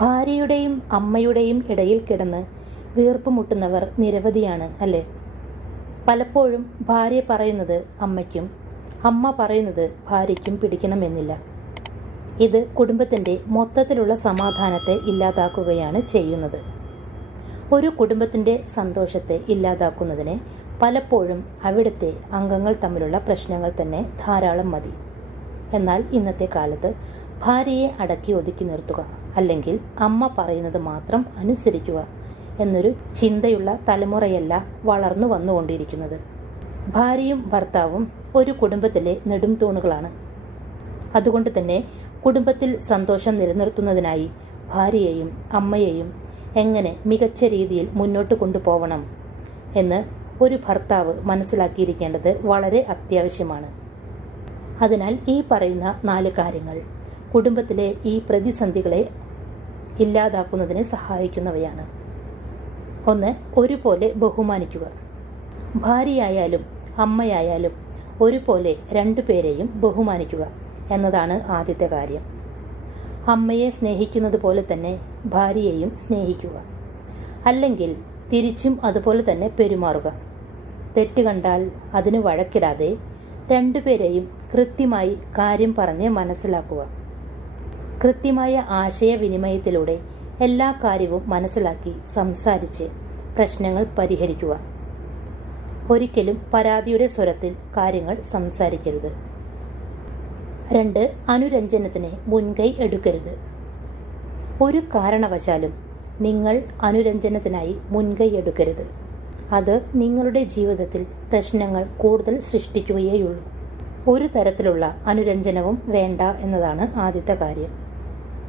ഭാര്യയുടെയും അമ്മയുടെയും ഇടയിൽ കിടന്ന് വീർപ്പുമുട്ടുന്നവർ നിരവധിയാണ് അല്ലേ? പലപ്പോഴും ഭാര്യ പറയുന്നത് അമ്മയ്ക്കും അമ്മ പറയുന്നത് ഭാര്യയ്ക്കും പിടിക്കണമെന്നില്ല. ഇത് കുടുംബത്തിൻ്റെ മൊത്തത്തിലുള്ള സമാധാനത്തെ ഇല്ലാതാക്കുകയാണ് ചെയ്യുന്നത്. ഒരു കുടുംബത്തിൻ്റെ സന്തോഷത്തെ ഇല്ലാതാക്കുന്നതിന് പലപ്പോഴും അവിടുത്തെ അംഗങ്ങൾ തമ്മിലുള്ള പ്രശ്നങ്ങൾ തന്നെ ധാരാളം മതി. എന്നാൽ ഇന്നത്തെ കാലത്ത് ഭാര്യയെ അടക്കി ഒതുക്കി നിർത്തുക, അല്ലെങ്കിൽ അമ്മ പറയുന്നത് മാത്രം അനുസരിക്കുക എന്നൊരു ചിന്തയുള്ള തലമുറയല്ല വളർന്നു വന്നുകൊണ്ടിരിക്കുന്നത്. ഭാര്യയും ഭർത്താവും ഒരു കുടുംബത്തിലെ നെടും തൂണുകളാണ്. അതുകൊണ്ട് തന്നെ കുടുംബത്തിൽ സന്തോഷം നിലനിർത്തുന്നതിനായി ഭാര്യയെയും അമ്മയെയും എങ്ങനെ മികച്ച രീതിയിൽ മുന്നോട്ട് കൊണ്ടുപോകണം എന്ന് ഒരു ഭർത്താവ് മനസ്സിലാക്കിയിരിക്കേണ്ടത് വളരെ അത്യാവശ്യമാണ്. അതിനാൽ ഈ പറയുന്ന 4 കാര്യങ്ങൾ കുടുംബത്തിലെ ഈ പ്രതിസന്ധികളെ ഇല്ലാതാക്കുന്നതിന് സഹായിക്കുന്നവയാണ്. 1. ഒരുപോലെ ബഹുമാനിക്കുക. ഭാര്യയായാലും അമ്മയായാലും ഒരുപോലെ രണ്ടുപേരെയും ബഹുമാനിക്കുക എന്നതാണ് ആദ്യത്തെ കാര്യം. അമ്മയെ സ്നേഹിക്കുന്നത് പോലെ തന്നെ ഭാര്യയെയും സ്നേഹിക്കുക, അല്ലെങ്കിൽ തിരിച്ചും അതുപോലെ തന്നെ പെരുമാറുക. തെറ്റ് കണ്ടാൽ അതിന് വഴക്കിടാതെ രണ്ടുപേരെയും കൃത്യമായി കാര്യം പറഞ്ഞ് മനസ്സിലാക്കുക. കൃത്യമായ ആശയവിനിമയത്തിലൂടെ എല്ലാ കാര്യവും മനസ്സിലാക്കി സംസാരിച്ച് പ്രശ്നങ്ങൾ പരിഹരിക്കുക. ഒരിക്കലും പരാതിയുടെ സ്വരത്തിൽ കാര്യങ്ങൾ സംസാരിക്കരുത്. 2. അനുരഞ്ജനത്തിന് മുൻകൈ എടുക്കരുത്. ഒരു കാരണവശാലും നിങ്ങൾ അനുരഞ്ജനത്തിനായി മുൻകൈ എടുക്കരുത്. അത് നിങ്ങളുടെ ജീവിതത്തിൽ പ്രശ്നങ്ങൾ കൂടുതൽ സൃഷ്ടിക്കുകയുള്ളൂ. ഒരു തരത്തിലുള്ള അനുരഞ്ജനവും വേണ്ട എന്നതാണ് ആദ്യത്തെ കാര്യം.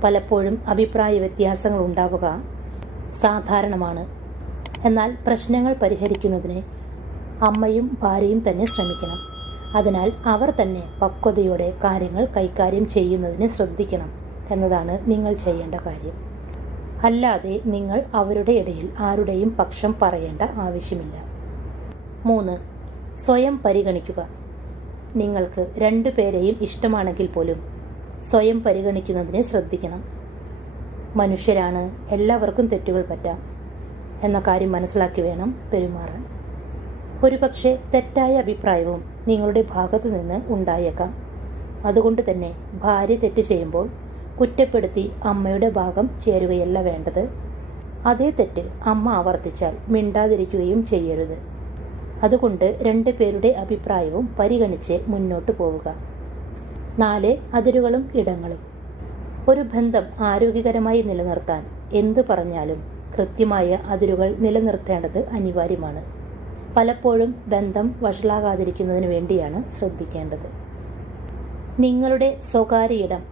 പലപ്പോഴും അഭിപ്രായ വ്യത്യാസങ്ങൾ ഉണ്ടാവുക സാധാരണമാണ്. എന്നാൽ പ്രശ്നങ്ങൾ പരിഹരിക്കുന്നതിന് അമ്മയും ഭാര്യയും തന്നെ ശ്രമിക്കണം. അതിനാൽ അവർ തന്നെ പക്വതയോടെ കാര്യങ്ങൾ കൈകാര്യം ചെയ്യുന്നതിന് ശ്രദ്ധിക്കണം എന്നതാണ് നിങ്ങൾ ചെയ്യേണ്ട കാര്യം. അല്ലാതെ നിങ്ങൾ അവരുടെ ഇടയിൽ ആരുടെയും പക്ഷം പറയേണ്ട ആവശ്യമില്ല. 3. സ്വയം പരിഗണിക്കുക. നിങ്ങൾക്ക് രണ്ടുപേരെയും ഇഷ്ടമാണെങ്കിൽ പോലും സ്വയം പരിഗണിക്കുന്നതിന് ശ്രദ്ധിക്കണം. മനുഷ്യരാണ്, എല്ലാവർക്കും തെറ്റുകൾ പറ്റാം എന്ന കാര്യം മനസ്സിലാക്കി വേണം പെരുമാറാൻ. ഒരുപക്ഷെ തെറ്റായ അഭിപ്രായവും നിങ്ങളുടെ ഭാഗത്തു നിന്ന് ഉണ്ടായേക്കാം. അതുകൊണ്ട് തന്നെ ഭാര്യ തെറ്റ് ചെയ്യുമ്പോൾ കുറ്റപ്പെടുത്തി അമ്മയുടെ ഭാഗം ചേരുകയല്ല വേണ്ടത്. അതേ തെറ്റ് അമ്മ ആവർത്തിച്ചാൽ മിണ്ടാതിരിക്കുകയും ചെയ്യരുത്. അതുകൊണ്ട് രണ്ടുപേരുടെ അഭിപ്രായവും പരിഗണിച്ച് മുന്നോട്ട് പോവുക. 4. അതിരുകളും ഇടങ്ങളും. ഒരു ബന്ധം ആരോഗ്യകരമായി നിലനിർത്താൻ എന്തു പറഞ്ഞാലും കൃത്യമായ അതിരുകൾ നിലനിർത്തേണ്ടത് അനിവാര്യമാണ്. പലപ്പോഴും ബന്ധം വഷളാകാതിരിക്കുന്നതിന് വേണ്ടിയാണ് ശ്രദ്ധിക്കേണ്ടത്. നിങ്ങളുടെ സ്വകാര്യ ഇടം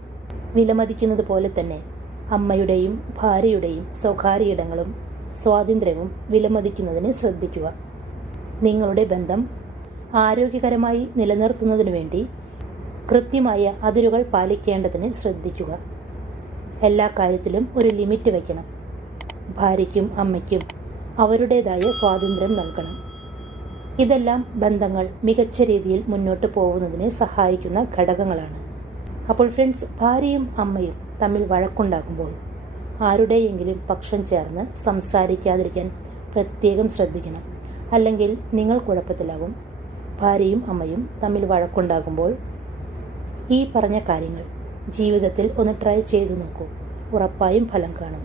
വിലമതിക്കുന്നത് പോലെ തന്നെ അമ്മയുടെയും ഭാര്യയുടെയും സ്വകാര്യ ഇടങ്ങളും സ്വാതന്ത്ര്യവും വിലമതിക്കുന്നതിന് ശ്രദ്ധിക്കുക. നിങ്ങളുടെ ബന്ധം ആരോഗ്യകരമായി നിലനിർത്തുന്നതിനു വേണ്ടി കൃത്യമായ അതിരുകൾ പാലിക്കേണ്ടതിന് ശ്രദ്ധിക്കുക. എല്ലാ കാര്യത്തിലും ഒരു ലിമിറ്റ് വയ്ക്കണം. ഭാര്യയ്ക്കും അമ്മയ്ക്കും അവരുടേതായ സ്വാതന്ത്ര്യം നൽകണം. ഇതെല്ലാം ബന്ധങ്ങൾ മികച്ച രീതിയിൽ മുന്നോട്ട് പോകുന്നതിന് സഹായിക്കുന്ന ഘടകങ്ങളാണ്. അപ്പോൾ ഫ്രണ്ട്സ്, ഭാര്യയും അമ്മയും തമ്മിൽ വഴക്കുണ്ടാക്കുമ്പോൾ ആരുടെയെങ്കിലും പക്ഷം ചേർന്ന് സംസാരിക്കാതിരിക്കാൻ പ്രത്യേകം ശ്രദ്ധിക്കണം. അല്ലെങ്കിൽ നിങ്ങൾ കുഴപ്പത്തിലാവും. ഭാര്യയും അമ്മയും തമ്മിൽ വഴക്കുണ്ടാകുമ്പോൾ ഈ പറഞ്ഞ കാര്യങ്ങൾ ജീവിതത്തിൽ ഒന്ന് ട്രൈ ചെയ്തു നോക്കൂ. ഉറപ്പായും ഫലം കാണും.